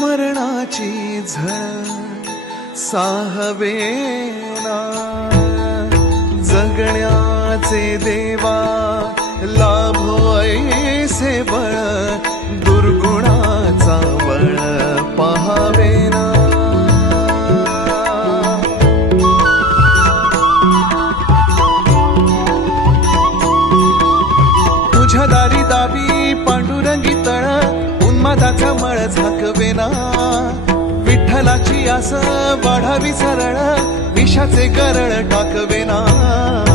मरणाची साहवेना जगण्याचे देवा लाभ ऐसे बळ विठ्ठलाची असढा विसरळ विशाचे गरळ टाकवेना